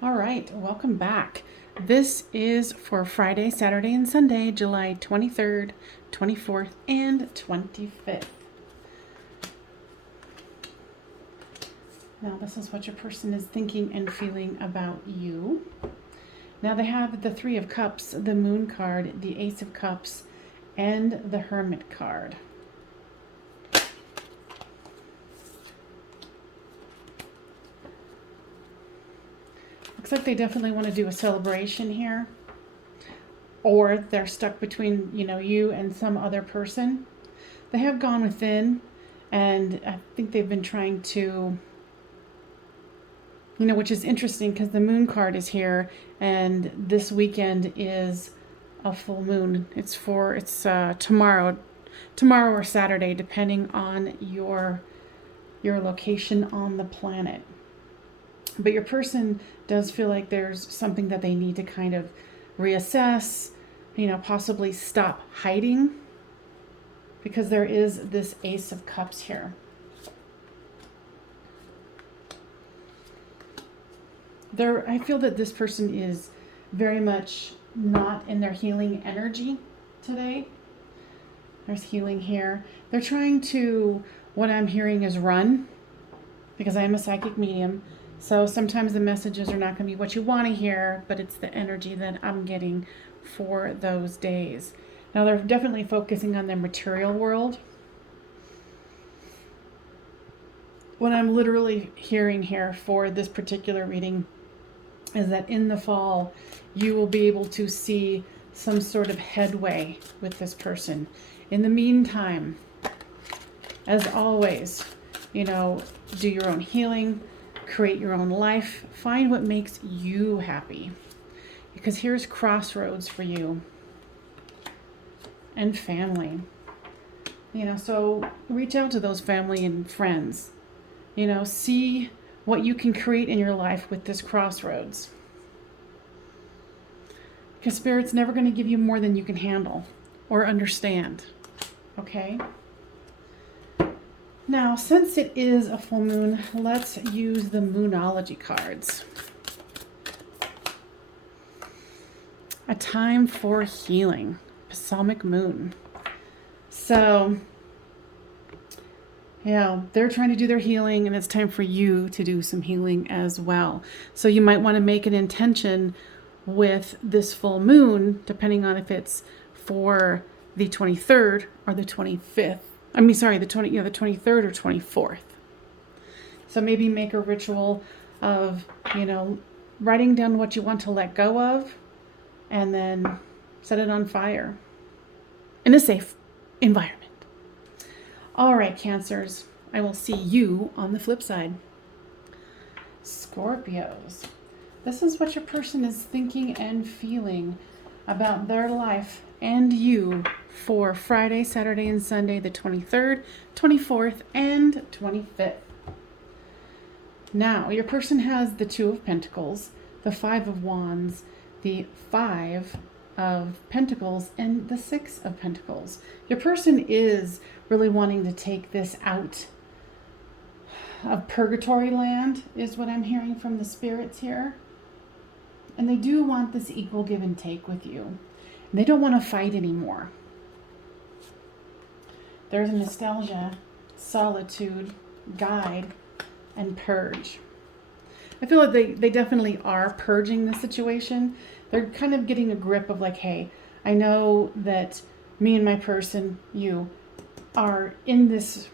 All right, welcome back. This is for Friday, Saturday, and Sunday, July 23rd, 24th, and 25th. Now, this is what your person is thinking and feeling about you. Now, they have the Three of Cups, the Moon card, the Ace of Cups, and the Hermit card. Looks like they definitely want to do a celebration here. Or they're stuck between, you and some other person. They have gone within, and I think they've been trying to, which is interesting because the Moon card is here, and this weekend is a full moon. It's tomorrow or Saturday, depending on your location on the planet. But your person does feel like there's something that they need to kind of reassess, possibly stop hiding, because there is this Ace of Cups here. I feel that this person is very much not in their healing energy today. There's healing here. They're trying to, what I'm hearing is run, because I am a psychic medium. So sometimes the messages are not going to be what you want to hear, but it's the energy that I'm getting for those days. Now, they're definitely focusing on their material world. What I'm literally hearing here for this particular reading is that in the fall, you will be able to see some sort of headway with this person. In the meantime, as always, do your own healing. Create your own life. Find what makes you happy. Because here's crossroads for you. And family. So reach out to those family and friends. See what you can create in your life with this crossroads. Because Spirit's never going to give you more than you can handle or understand. Okay? Now, since it is a full moon, let's use the Moonology cards. A time for healing. Balsamic moon. So, they're trying to do their healing, and it's time for you to do some healing as well. So you might want to make an intention with this full moon, depending on if it's for the 23rd or the 25th. The 23rd or 24th. So maybe make a ritual of, writing down what you want to let go of, and then set it on fire in a safe environment. All right, Cancers, I will see you on the flip side. Scorpios, this is what your person is thinking and feeling about their life and you for Friday, Saturday, and Sunday, the 23rd, 24th, and 25th. Now, your person has the Two of Pentacles, the Five of Wands, the Five of Pentacles, and the Six of Pentacles. Your person is really wanting to take this out of purgatory land, is what I'm hearing from the spirits here. And they do want this equal give and take with you. And they don't want to fight anymore. There's nostalgia, solitude, guide, and purge. I feel like they definitely are purging the situation. They're kind of getting a grip of like, hey, I know that me and my person, you, are in this,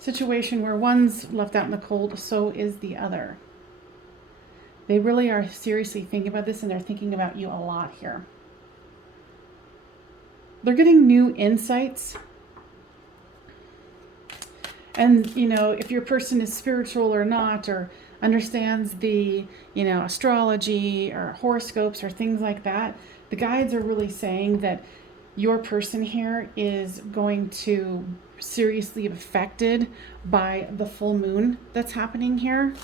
situation where one's left out in the cold, so is the other. They really are seriously thinking about this, and they're thinking about you a lot here. They're getting new insights. And, if your person is spiritual or not, or understands the, astrology or horoscopes or things like that, the guides are really saying that your person here is going to seriously be affected by the full moon that's happening here.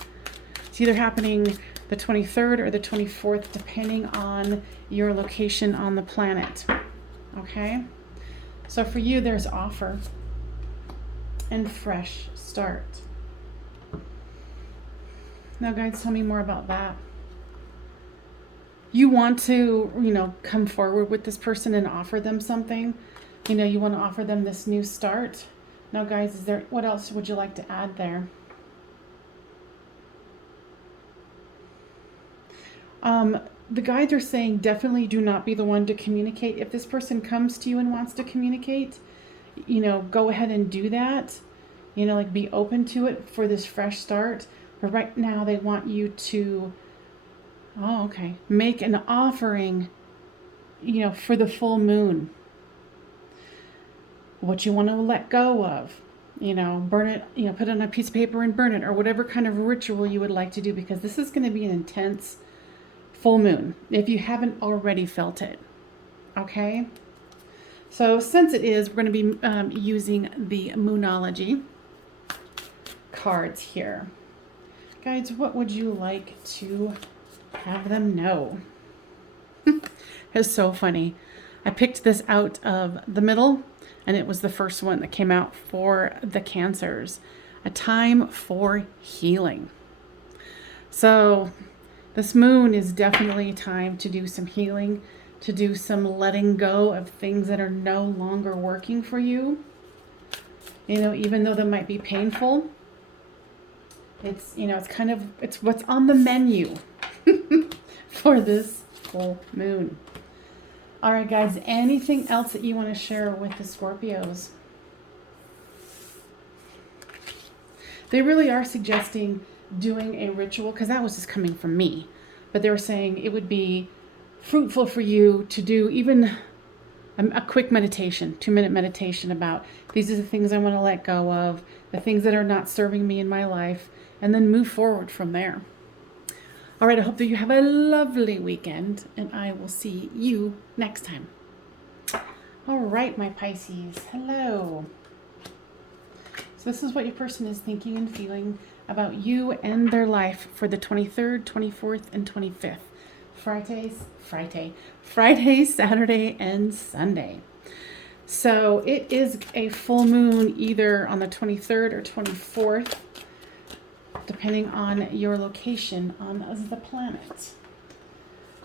It's either happening the 23rd or the 24th, depending on your location on the planet. Okay? So for you, there's offer and fresh start. Now, guys, tell me more about that. You want to, come forward with this person and offer them something. You want to offer them this new start. Now, guys, what else would you like to add there? The guides are saying definitely do not be the one to communicate. If this person comes to you and wants to communicate, go ahead and do that. Like be open to it for this fresh start. But right now they want you to, make an offering, for the full moon. What you want to let go of, burn it, put it on a piece of paper and burn it, or whatever kind of ritual you would like to do, because this is going to be an intense full moon if you haven't already felt it. Okay, so since it is, we're going to be using the Moonology cards here. Guides, what would you like to have them know? It's so funny. I picked this out of the middle, and it was the first one that came out for the Cancers. A time for healing. So this moon is definitely time to do some healing, to do some letting go of things that are no longer working for you. Even though they might be painful, it's it's what's on the menu for this full moon. All right, guys, anything else that you want to share with the Scorpios? They really are suggesting doing a ritual, because that was just coming from me. But they were saying it would be fruitful for you to do even a quick meditation, 2-minute meditation about these are the things I want to let go of, the things that are not serving me in my life, and then move forward from there. All right, I hope that you have a lovely weekend, and I will see you next time. All right, my Pisces, hello. So this is what your person is thinking and feeling about you and their life for the 23rd, 24th, and 25th. Friday, Saturday, and Sunday. So it is a full moon either on the 23rd or 24th, depending on your location on the planet.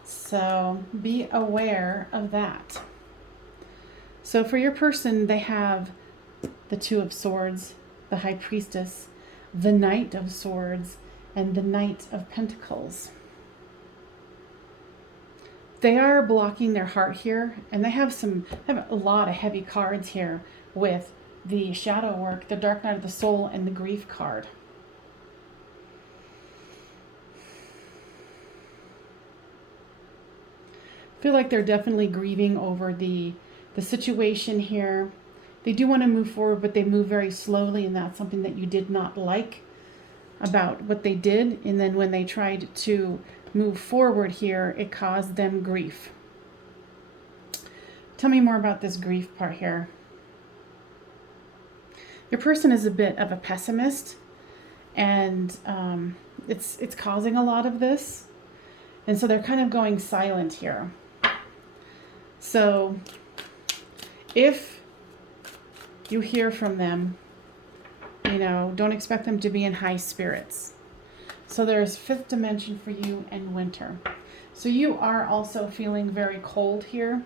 So be aware of that. So for your person, they have the Two of Swords, the High Priestess, the Knight of Swords, and the Knight of Pentacles. They are blocking their heart here, and they have a lot of heavy cards here with the shadow work, the Dark Night of the Soul, and the Grief card. I feel like they're definitely grieving over the situation here. They do want to move forward, but they move very slowly, and that's something that you did not like about what they did. And then when they tried to move forward here, it caused them grief. Tell me more about this grief part here. Your person is a bit of a pessimist, and it's causing a lot of this. And so they're kind of going silent here. So if you hear from them, don't expect them to be in high spirits. So there's fifth dimension for you and winter. So you are also feeling very cold here.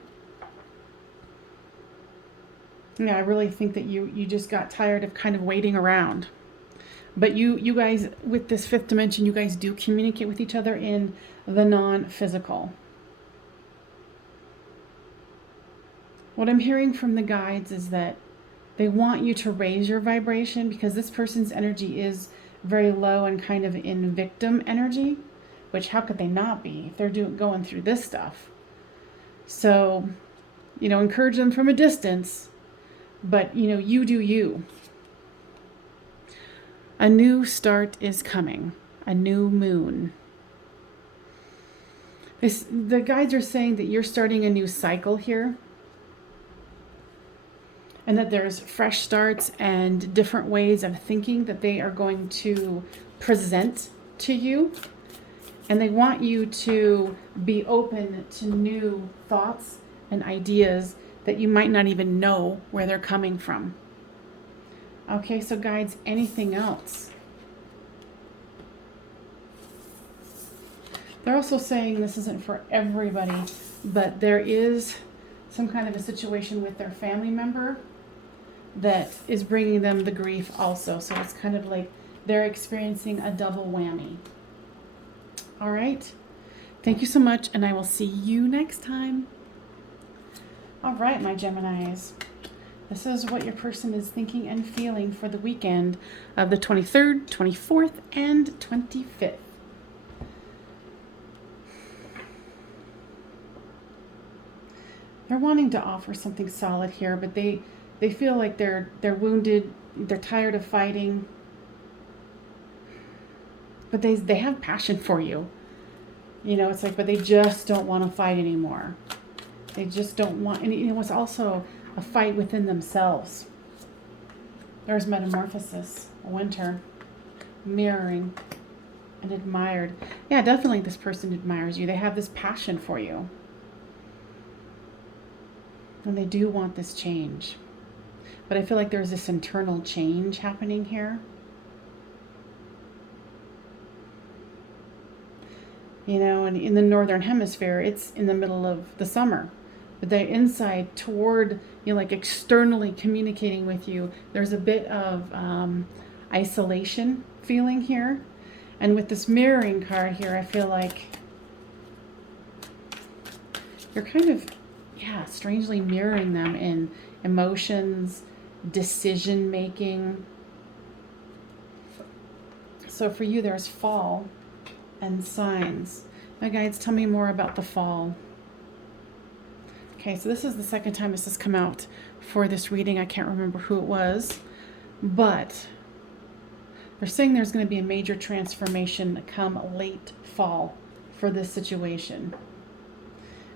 Yeah, I really think that you just got tired of kind of waiting around. But you guys, with this fifth dimension, you guys do communicate with each other in the non-physical. What I'm hearing from the guides is that they want you to raise your vibration, because this person's energy is very low and kind of in victim energy, which how could they not be if they're going through this stuff? So, encourage them from a distance, but, you do you. A new start is coming, a new moon. The guides are saying that you're starting a new cycle here, and that there's fresh starts and different ways of thinking that they are going to present to you. And they want you to be open to new thoughts and ideas that you might not even know where they're coming from. Okay, so guides, anything else? They're also saying this isn't for everybody, but there is some kind of a situation with their family member that is bringing them the grief also. So it's kind of like they're experiencing a double whammy. All right. Thank you so much, and I will see you next time. All right, my Geminis. This is what your person is thinking and feeling for the weekend of the 23rd, 24th, and 25th. They're wanting to offer something solid here, but they feel like they're wounded, they're tired of fighting. But they have passion for you. You know, it's like, but they just don't want to fight anymore. They just don't want, and it was also a fight within themselves. There's metamorphosis, winter, mirroring, and admired. Yeah, definitely this person admires you. They have this passion for you. And they do want this change. But I feel like there's this internal change happening here. You know, and in the northern hemisphere, it's in the middle of the summer. But the inside toward, you know, like externally communicating with you, there's a bit of isolation feeling here. And with this mirroring card here, I feel like you're kind of, yeah, strangely mirroring them in emotions, decision making. So for you, there's fall and signs. My guides, tell me more about the fall. Okay, so this is the second time this has come out for this reading. I can't remember who it was, but they're saying there's going to be a major transformation come late fall for this situation.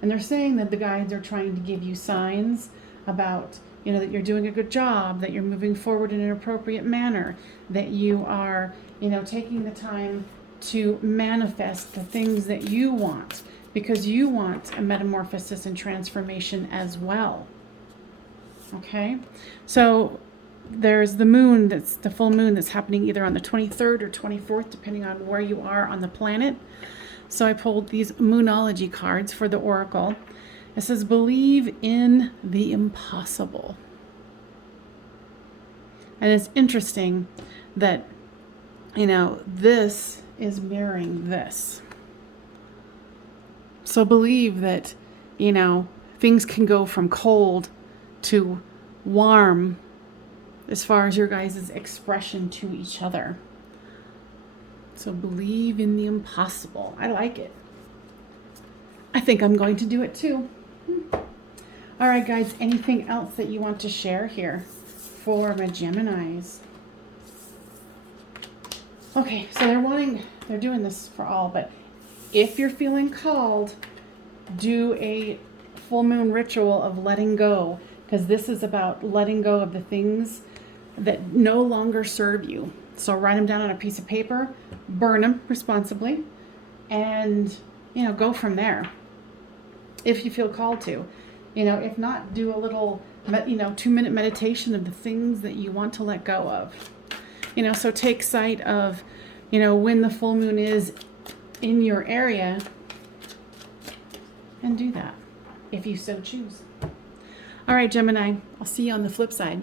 And they're saying that the guides are trying to give you signs about, you know, that you're doing a good job, that you're moving forward in an appropriate manner, that you are, you know, taking the time to manifest the things that you want, because you want a metamorphosis and transformation as well. Okay, so there's the moon, that's the full moon that's happening either on the 23rd or 24th, depending on where you are on the planet. So I pulled these Moonology cards for the Oracle. It says, believe in the impossible. And it's interesting that, you know, this is mirroring this. So believe that, you know, things can go from cold to warm as far as your guys' expression to each other. So believe in the impossible. I like it. I think I'm going to do it too. All right, guys, anything else that you want to share here for my Geminis? Okay, so they're doing this for all, but if you're feeling called, do a full moon ritual of letting go, because this is about letting go of the things that no longer serve you. So write them down on a piece of paper, burn them responsibly, and, you know, go from there. If you feel called to, you know, if not, do a little, 2-minute meditation of the things that you want to let go of. You know, so take sight of, you know, when the full moon is in your area and do that if you so choose. All right, Gemini, I'll see you on the flip side.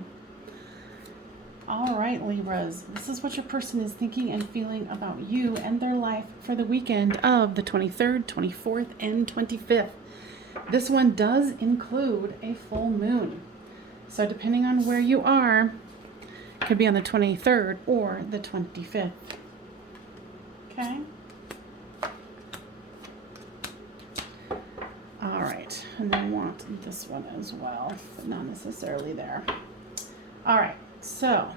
All right, Libras, this is what your person is thinking and feeling about you and their life for the weekend of the 23rd, 24th, and 25th. This one does include a full moon. So depending on where you are, it could be on the 23rd or the 25th. Okay? All right, and I want this one as well, but not necessarily there. All right, so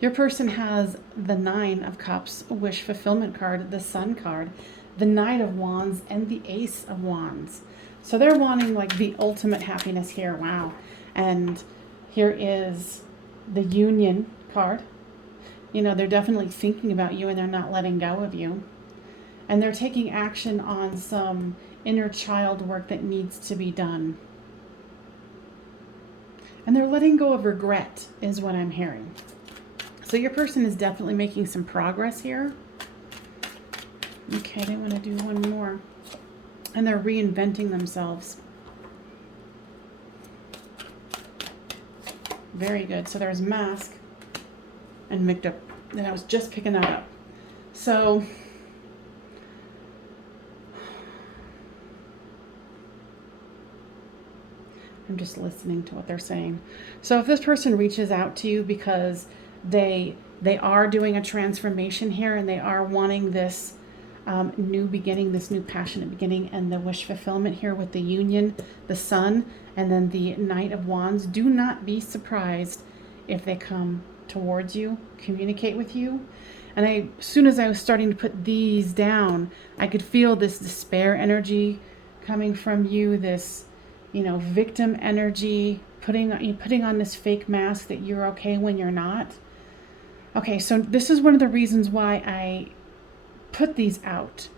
your person has the 9 of Cups, wish fulfillment card, the Sun card, the Knight of Wands, and the Ace of Wands. So they're wanting like the ultimate happiness here. Wow. And here is the Union card. You know, they're definitely thinking about you and they're not letting go of you. And they're taking action on some inner child work that needs to be done. And they're letting go of regret is what I'm hearing. So your person is definitely making some progress here. Okay, they want to do one more. And they're reinventing themselves. Very good. So there's mask and victim. And I was just picking that up. So I'm just listening to what they're saying. So if this person reaches out to you because they are doing a transformation here and they are wanting this new beginning, this new passionate beginning, and the wish fulfillment here with the union, the sun, and then the Knight of Wands, do not be surprised if they come towards you, communicate with you. And as soon as I was starting to put these down, I could feel this despair energy coming from you, this, you know, victim energy, putting on this fake mask that you're okay when you're not. Okay, so this is one of the reasons why I put these out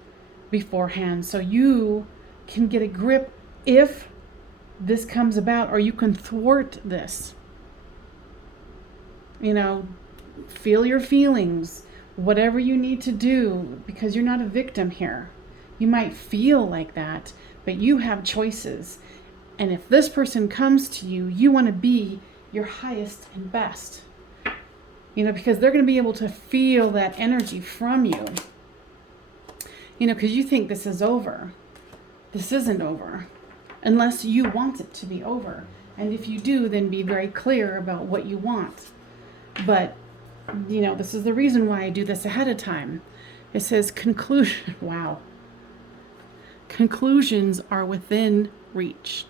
beforehand, so you can get a grip if this comes about, or you can thwart this. You know, feel your feelings, whatever you need to do, because you're not a victim here. You might feel like that, but you have choices. And if this person comes to you, you want to be your highest and best. You know, because they're going to be able to feel that energy from you. You know, because you think this is over. This isn't over. Unless you want it to be over. And if you do, then be very clear about what you want. But, you know, this is the reason why I do this ahead of time. It says conclusion. Wow. Conclusions are within reach.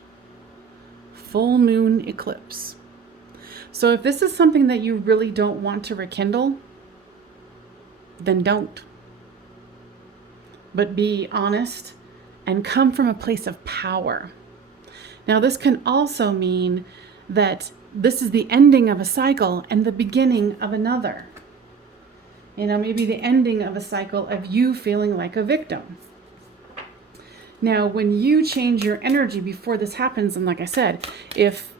Full moon eclipse. So if this is something that you really don't want to rekindle, then don't. But be honest and come from a place of power. Now, this can also mean that this is the ending of a cycle and the beginning of another. You know, maybe the ending of a cycle of you feeling like a victim. Now, when you change your energy before this happens, and like I said, if,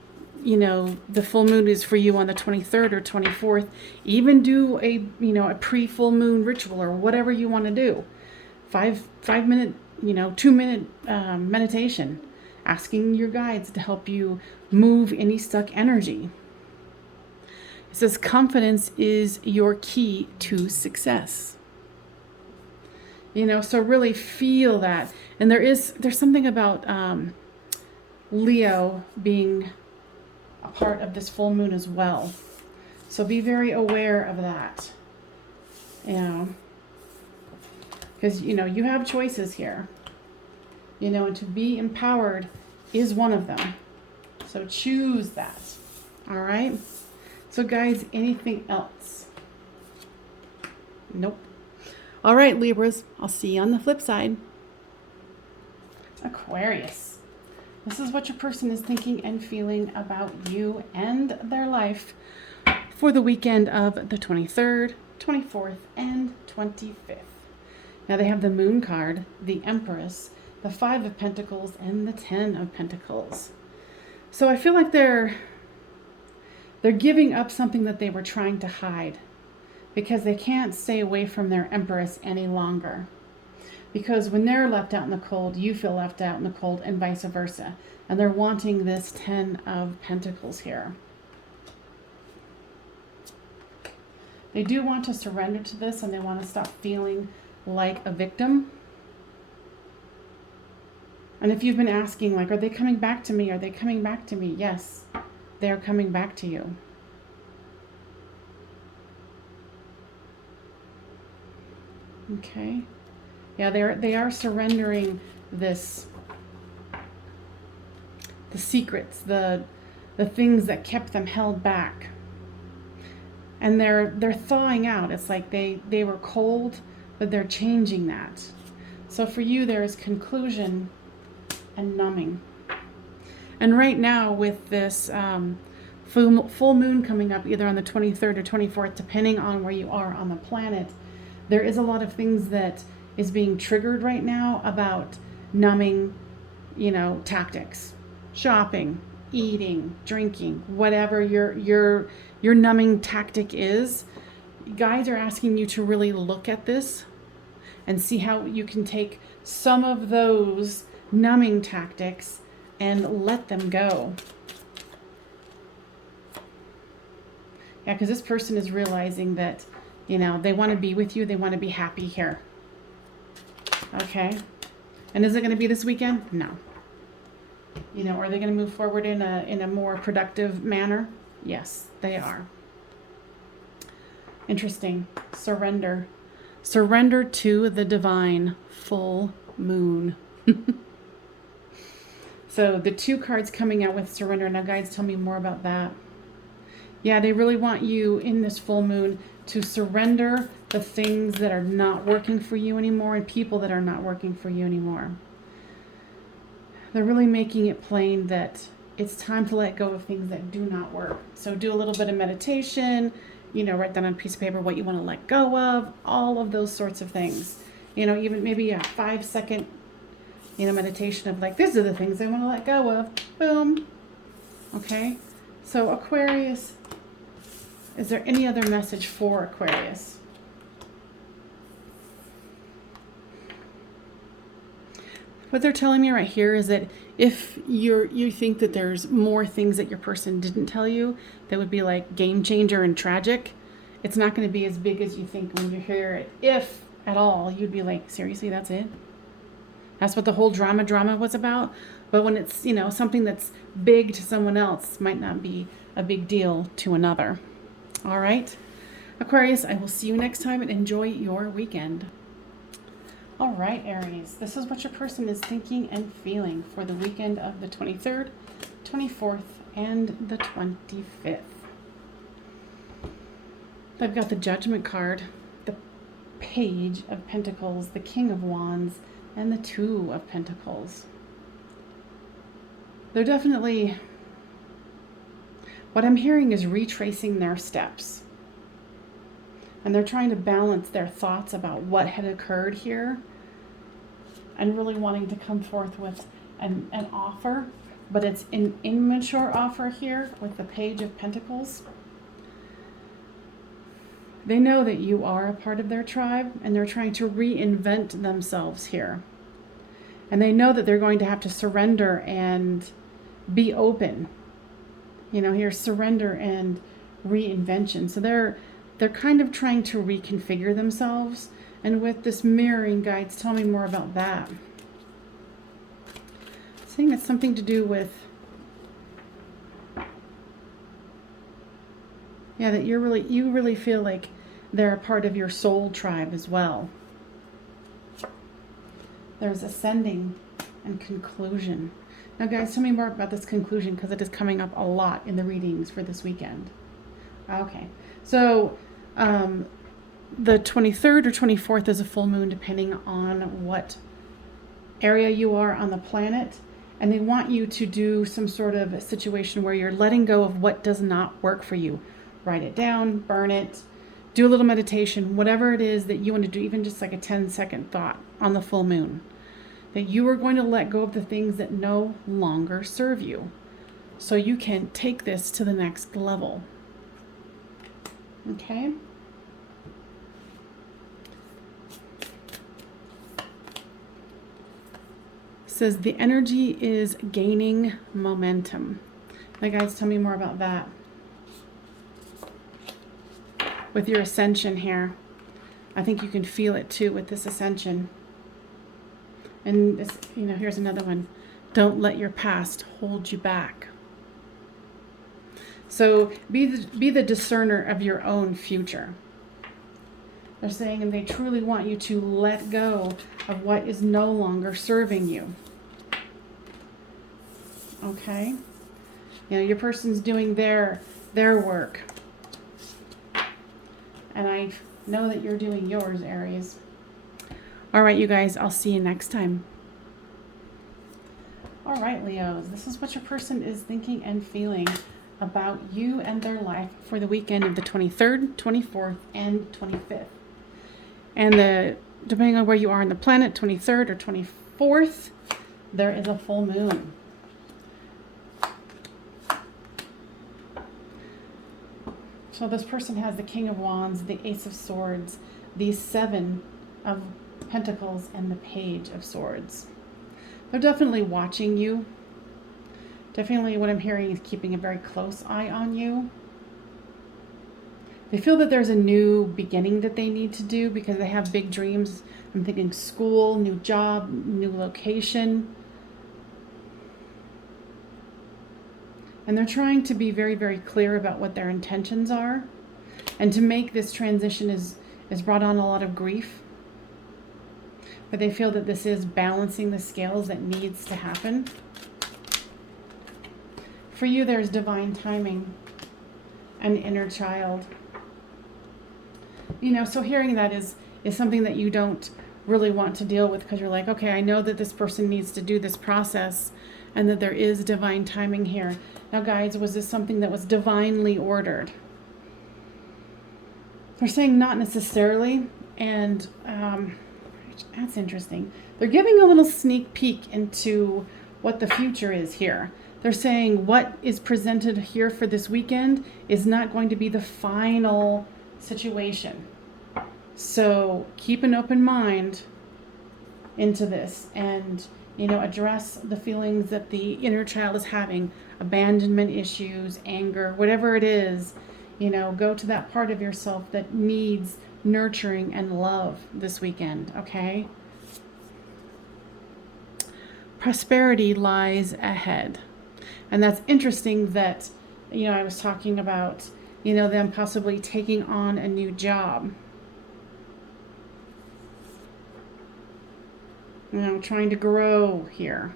you know, the full moon is for you on the 23rd or 24th, even do a, you know, a pre-full moon ritual or whatever you want to do. 5-minute, you know, 2-minute meditation, asking your guides to help you move any stuck energy. It says confidence is your key to success. You know, so really feel that. And there's something about Leo being a part of this full moon as well. So be very aware of that. You know, because, you know, you have choices here. You know, and to be empowered is one of them. So choose that. All right. So guys, anything else? Nope. All right, Libras, I'll see you on the flip side. Aquarius. This is what your person is thinking and feeling about you and their life for the weekend of the 23rd, 24th, and 25th. Now they have the Moon card, the Empress, the 5 of Pentacles, and the 10 of Pentacles. So I feel like they're giving up something that they were trying to hide, because they can't stay away from their Empress any longer. Because when they're left out in the cold, you feel left out in the cold, and vice versa. And they're wanting this 10 of Pentacles here. They do want to surrender to this, and they want to stop feeling like a victim. And if you've been asking, like, are they coming back to me? Are they coming back to me? Yes, they're coming back to you. Okay. Yeah, they are surrendering this, the secrets, the things that kept them held back. And they're thawing out. It's like they were cold, but they're changing that. So for you, there is conclusion and numbing. And right now with this full moon coming up either on the 23rd or 24th, depending on where you are on the planet, there is a lot of things that is being triggered right now about numbing, you know, tactics, shopping, eating, drinking, whatever your numbing tactic is. Guides are asking you to really look at this and see how you can take some of those numbing tactics and let them go. Yeah, because this person is realizing that, you know, they want to be with you. They want to be happy here. Okay. And is it going to be this weekend? No. You know, are they going to move forward in a more productive manner? Yes, they are. Interesting. Surrender. Surrender to the divine full moon. So the 2 cards coming out with surrender. Now, guides, tell me more about that. Yeah, they really want you in this full moon to surrender the things that are not working for you anymore and people that are not working for you anymore. They're really making it plain that it's time to let go of things that do not work. So do a little bit of meditation, you know, write down on a piece of paper what you want to let go of, all of those sorts of things. You know, even maybe a 5-second, you know, meditation of like, these are the things I want to let go of. Boom. Okay. So Aquarius, is there any other message for Aquarius? What they're telling me right here is that if you think that there's more things that your person didn't tell you that would be like game changer and tragic, it's not going to be as big as you think when you hear it. If at all, you'd be like, seriously, that's it? That's what the whole drama was about? But when it's, you know, something that's big to someone else might not be a big deal to another. All right. Aquarius, I will see you next time and enjoy your weekend. All right, Aries, this is what your person is thinking and feeling for the weekend of the 23rd, 24th, and the 25th. They've got the Judgment card, the Page of Pentacles, the King of Wands, and the 2 of Pentacles. They're definitely, what I'm hearing is retracing their steps. And they're trying to balance their thoughts about what had occurred here and really wanting to come forth with an offer. But it's an immature offer here with the Page of Pentacles. They know that you are a part of their tribe and they're trying to reinvent themselves here. And they know that they're going to have to surrender and be open. You know, here's surrender and reinvention. So they're kind of trying to reconfigure themselves. And with this mirroring, guides, tell me more about that. Saying it's something to do with, yeah, that you really feel like they're a part of your soul tribe as well. There's ascending and conclusion. Now, guys, tell me more about this conclusion because it is coming up a lot in the readings for this weekend. Okay, so the 23rd or 24th is a full moon, depending on what area you are on the planet. And they want you to do some sort of a situation where you're letting go of what does not work for you. Write it down, burn it, do a little meditation, whatever it is that you want to do, even just like a 10-second thought on the full moon. That you are going to let go of the things that no longer serve you. So you can take this to the next level. Okay? Says the energy is gaining momentum. Now, guys, tell me more about that. With your ascension here, I think you can feel it too with this ascension. And this, you know, here's another one. Don't let your past hold you back. So be the discerner of your own future. They're saying, and they truly want you to let go of what is no longer serving you. Okay? You know, your person's doing their work. And I know that you're doing yours, Aries. All right, you guys, I'll see you next time. All right, Leos, this is what your person is thinking and feeling about you and their life for the weekend of the 23rd, 24th, and 25th. And depending on where you are on the planet, 23rd or 24th, there is a full moon. So this person has the King of Wands, the Ace of Swords, the 7 of of Pentacles and the Page of Swords. They're definitely watching you. Definitely what I'm hearing is keeping a very close eye on you. They feel that there's a new beginning that they need to do because they have big dreams. I'm thinking school, new job, new location. And they're trying to be very, very clear about what their intentions are. And to make this transition is brought on a lot of grief. But they feel that this is balancing the scales that needs to happen. For you, there's divine timing, an inner child. You know, so hearing that is something that you don't really want to deal with because you're like, okay, I know that this person needs to do this process and that there is divine timing here. Now, guys, was this something that was divinely ordered? They're saying not necessarily, and that's interesting. They're giving a little sneak peek into what the future is here. They're saying what is presented here for this weekend is not going to be the final situation. So keep an open mind into this and, you know, address the feelings that the inner child is having, abandonment issues, anger, whatever it is, you know, go to that part of yourself that needs nurturing and love this weekend, okay? Prosperity lies ahead. And that's interesting that, you know, I was talking about, you know, them possibly taking on a new job. You know, trying to grow here.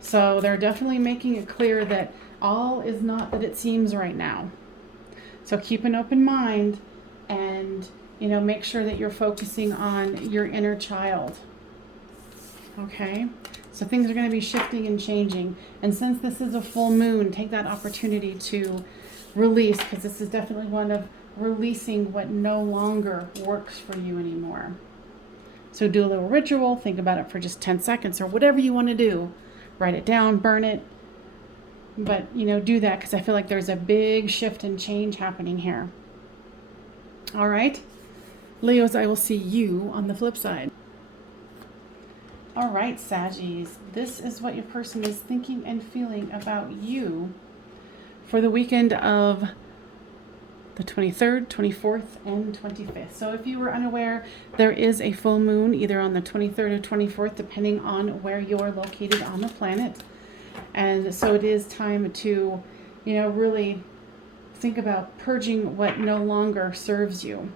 So they're definitely making it clear that all is not that it seems right now. So keep an open mind and, you know, make sure that you're focusing on your inner child. Okay? So things are going to be shifting and changing. And since this is a full moon, take that opportunity to release, because this is definitely one of releasing what no longer works for you anymore. So do a little ritual, think about it for just 10 seconds or whatever you want to do. Write it down, burn it. But, you know, do that because I feel like there's a big shift and change happening here. All right. Leos, I will see you on the flip side. All right, Saggies, this is what your person is thinking and feeling about you for the weekend of the 23rd, 24th, and 25th. So if you were unaware, there is a full moon either on the 23rd or 24th, depending on where you're located on the planet. And so it is time to, you know, really think about purging what no longer serves you.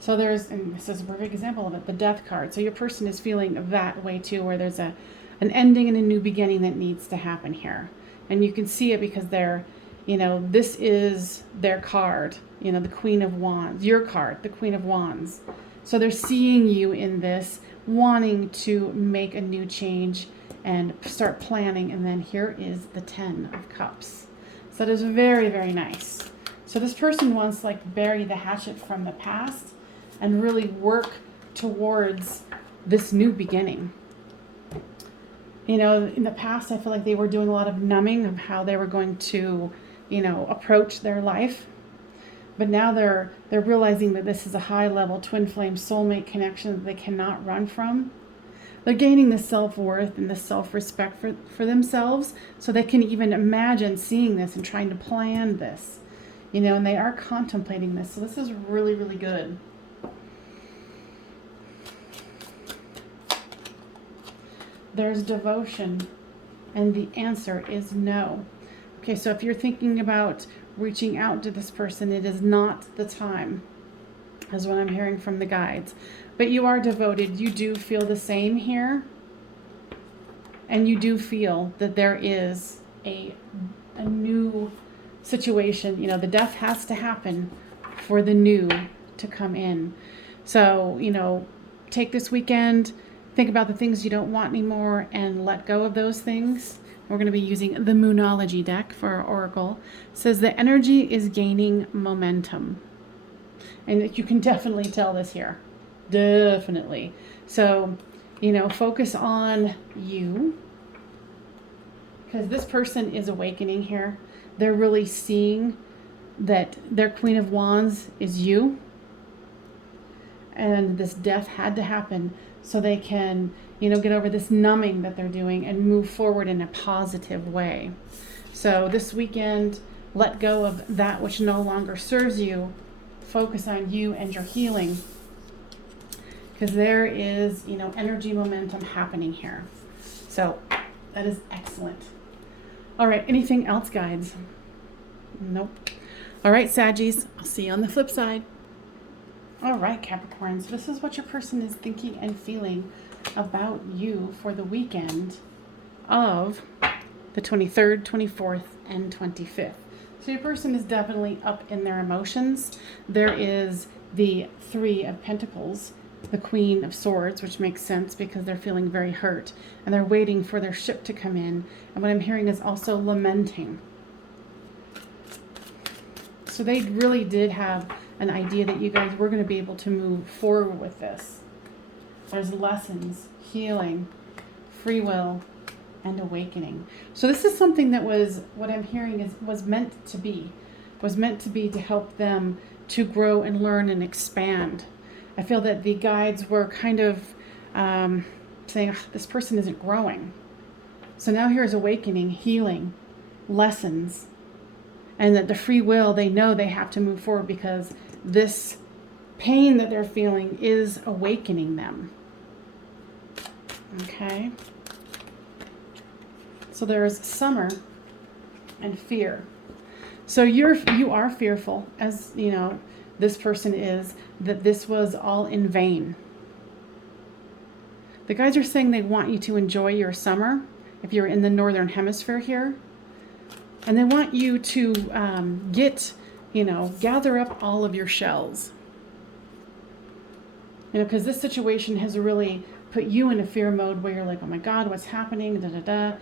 So there's, and this is a perfect example of it, the Death card. So your person is feeling that way too, where there's an ending and a new beginning that needs to happen here. And you can see it because they're, you know, this is their card, you know, the Queen of Wands, your card, the Queen of Wands. So they're seeing you in this, wanting to make a new change and start planning. And then here is the 10 of Cups. So that is very, very nice. So this person wants to like bury the hatchet from the past and really work towards this new beginning. You know, in the past, I feel like they were doing a lot of numbing of how they were going to, you know, approach their life. But now they're realizing that this is a high-level twin flame soulmate connection that they cannot run from. They're gaining the self-worth and the self-respect for themselves so they can even imagine seeing this and trying to plan this. You know, and they are contemplating this. So this is really, really good. There's devotion, and the answer is no. Okay, so if you're thinking about reaching out to this person, it is not the time, is what I'm hearing from the guides. But you are devoted. You do feel the same here. And you do feel that there is a new situation. You know, the death has to happen for the new to come in. So, you know, take this weekend, think about the things you don't want anymore and let go of those things. We're going to be using the Moonology deck for our oracle. It says the energy is gaining momentum. And you can definitely tell this here. Definitely. So, you know, focus on you. Because this person is awakening here. They're really seeing that their Queen of Wands is you. and this death had to happen so they can, get over this numbing that they're doing and move forward in a positive way. So this weekend, let go of that which no longer serves you. Focus on you and your healing, because there is, energy momentum happening here. So that is excellent. All right, anything else, guides? Nope. All right, Saggies, I'll see you on the flip side. All right, Capricorns, this is what your person is thinking and feeling about you for the weekend of the 23rd, 24th, and 25th. So your person is definitely up in their emotions. There is the Three of Pentacles, the Queen of Swords, which makes sense because they're feeling very hurt and they're waiting for their ship to come in. And what I'm hearing is also lamenting. So they really did have an idea that you guys were going to be able to move forward with this. There's lessons, healing, free will, and awakening. So this is something that was, what I'm hearing was meant to be to help them to grow and learn and expand. I feel that the guides were kind of saying, this person isn't growing. So now here's awakening, healing, lessons, and that the free will, they know they have to move forward because this pain that they're feeling is awakening them. Okay. So there's summer and fear. So you are fearful, as this person is, that this was all in vain. The guys are saying they want you to enjoy your summer if you're in the northern hemisphere here. And they want you to gather up all of your shells. Because this situation has really put you in a fear mode where you're like, oh my God, what's happening? Da, da, da.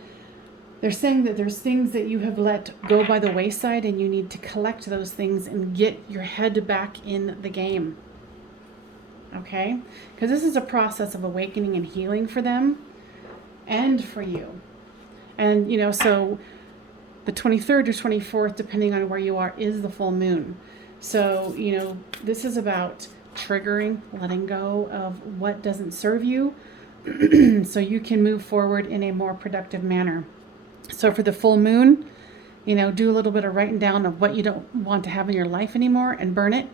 They're saying that there's things that you have let go by the wayside and you need to collect those things and get your head back in the game. Okay? Because this is a process of awakening and healing for them and for you. And, so the 23rd or 24th, depending on where you are, is the full moon. So, this is about triggering, letting go of what doesn't serve you so you can move forward in a more productive manner. So for the full moon, do a little bit of writing down of what you don't want to have in your life anymore and burn it.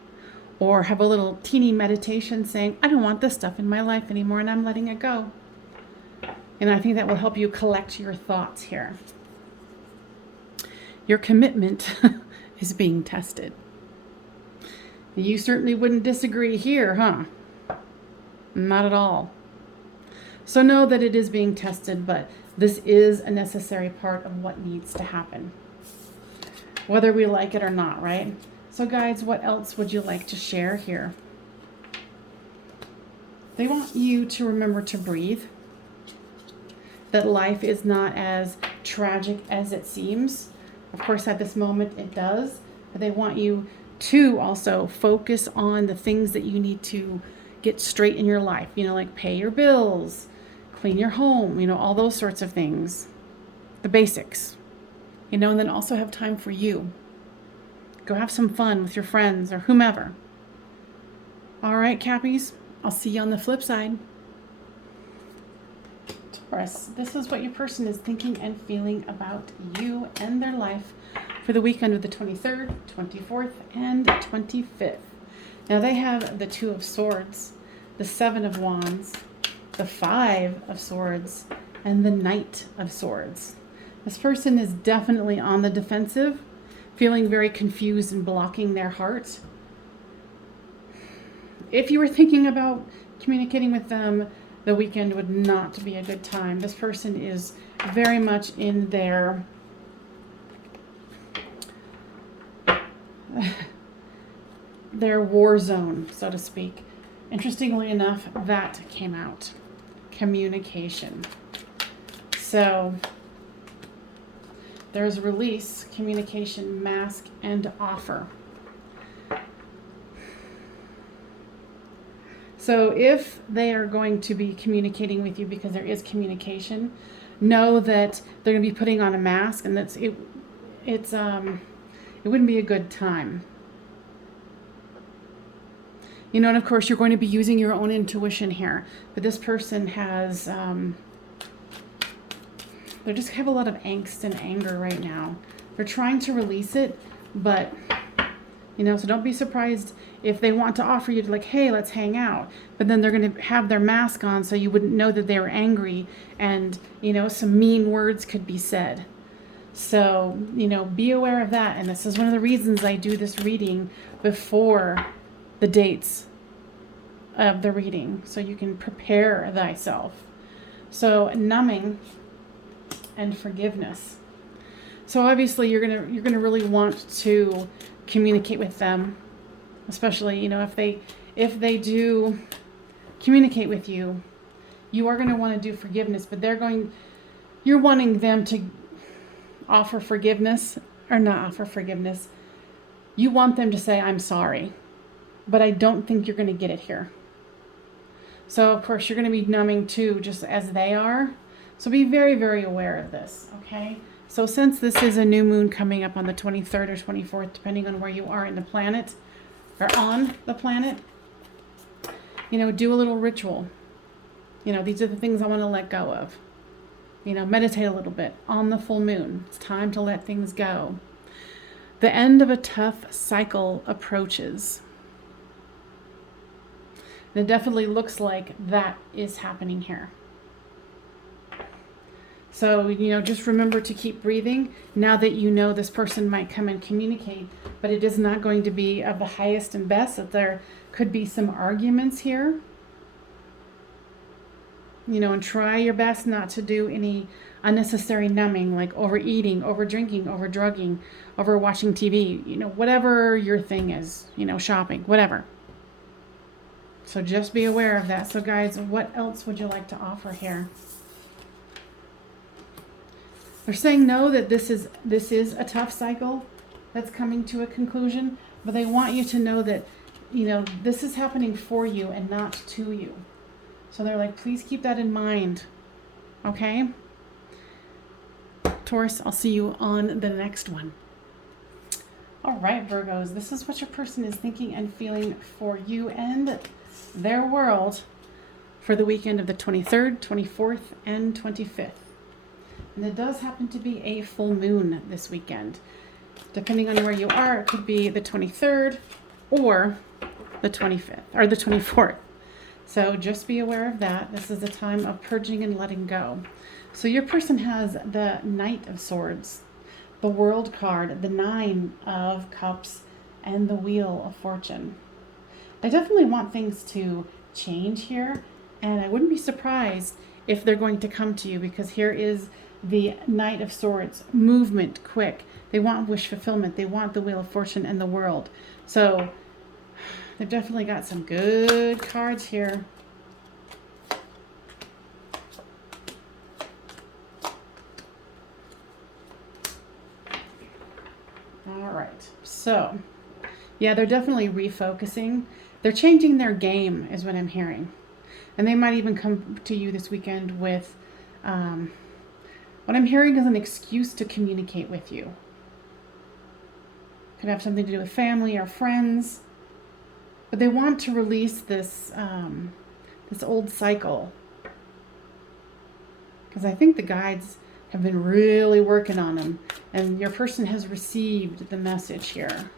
Or have a little teeny meditation saying, I don't want this stuff in my life anymore and I'm letting it go. And I think that will help you collect your thoughts here. Your commitment is being tested. You certainly wouldn't disagree here, huh? Not at all. So know that it is being tested, but this is a necessary part of what needs to happen, whether we like it or not, right? So guides, what else would you like to share here? They want you to remember to breathe, that life is not as tragic as it seems. Of course, at this moment it does, but they want you to also focus on the things that you need to get straight in your life, like pay your bills, clean your home, all those sorts of things, the basics, and then also have time for you. Go have some fun with your friends or whomever. All right, Cappies, I'll see you on the flip side. Taurus, this is what your person is thinking and feeling about you and their life for the weekend of the 23rd, 24th, and 25th. Now they have the Two of Swords, the Seven of Wands, the Five of Swords, and the Knight of Swords. This person is definitely on the defensive, feeling very confused and blocking their heart. If you were thinking about communicating with them, the weekend would not be a good time. This person is very much in their war zone, so to speak. Interestingly enough, that came out. Communication. So there's release, communication, mask, and offer. So if they are going to be communicating with you, because there is communication, know that they're going to be putting on a mask, and it wouldn't be a good time. You know, and of course, you're going to be using your own intuition here. But this person has, they just have a lot of angst and anger right now. They're trying to release it, but, you know, so don't be surprised if they want to offer you to, like, hey, let's hang out. But then they're going to have their mask on so you wouldn't know that they were angry, and, you know, some mean words could be said. So, you know, be aware of that. And this is one of the reasons I do this reading before the dates of the reading, so you can prepare thyself. So numbing and forgiveness. So obviously you're gonna really want to communicate with them, especially, you know, if they do communicate with you, you are going to want to do forgiveness, but you're wanting them to offer forgiveness or not offer forgiveness. You want them to say, I'm sorry, but I don't think you're going to get it here. So of course you're going to be numbing too, just as they are. So be very, very aware of this. Okay. So since this is a new moon coming up on the 23rd or 24th, depending on where you are in the planet or on the planet, you know, do a little ritual. You know, these are the things I want to let go of. You know, meditate a little bit on the full moon. It's time to let things go. The end of a tough cycle approaches. And it definitely looks like that is happening here. So, you know, just remember to keep breathing now that you know this person might come and communicate, but it is not going to be of the highest and best, that there could be some arguments here. You know, and try your best not to do any unnecessary numbing, like overeating, over drinking, over drugging, over watching TV, you know, whatever your thing is, you know, shopping, whatever. So just be aware of that. So guys, what else would you like to offer here? They're saying no, that this is a tough cycle that's coming to a conclusion, but they want you to know that, you know, this is happening for you and not to you. So they're like, please keep that in mind. Okay? Taurus, I'll see you on the next one. All right, Virgos, this is what your person is thinking and feeling for you and their world for the weekend of the 23rd, 24th, and 25th. And it does happen to be a full moon this weekend. Depending on where you are, it could be the 23rd or the 25th or the 24th. So just be aware of that. This is a time of purging and letting go. So your person has the Knight of Swords, the World card, the Nine of Cups, and the Wheel of Fortune. They definitely want things to change here, and I wouldn't be surprised if they're going to come to you, because here is the Knight of Swords, movement, quick. They want wish fulfillment. They want the Wheel of Fortune and the World. So they've definitely got some good cards here. All right. So, yeah, they're definitely refocusing. They're changing their game is what I'm hearing. And they might even come to you this weekend with, what I'm hearing is an excuse to communicate with you. Could have something to do with family or friends. But they want to release this this old cycle, because I think the guides have been really working on them, and your person has received the message here.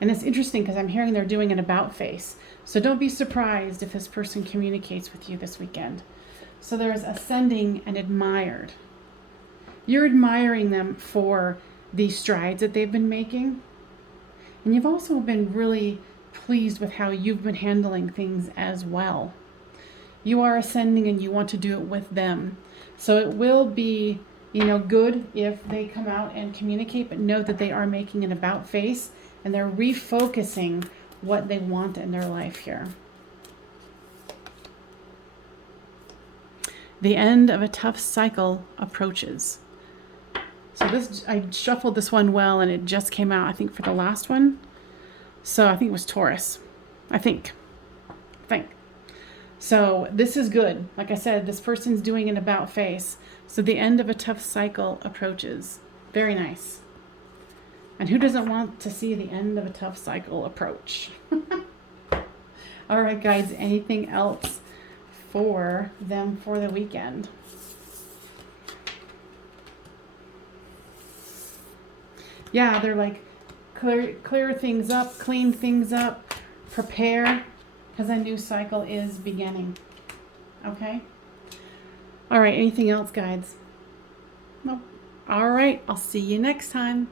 And it's interesting because I'm hearing they're doing an about face. So don't be surprised if this person communicates with you this weekend. So there's ascending and admired. You're admiring them for the strides that they've been making. And you've also been really pleased with how you've been handling things as well. You are ascending and you want to do it with them. So it will be, you know, good if they come out and communicate, but know that they are making an about face and they're refocusing what they want in their life here. The end of a tough cycle approaches. So this, I shuffled this one well, and it just came out, I think, for the last one. So I think it was Taurus. I think. So this is good. Like I said, this person's doing an about face. So the end of a tough cycle approaches. Very nice. And who doesn't want to see the end of a tough cycle approach? All right, guys, anything else for them for the weekend? Yeah, they're like, clear things up, clean things up, prepare, because a new cycle is beginning. Okay? All right, anything else, guides? Nope. All right, I'll see you next time.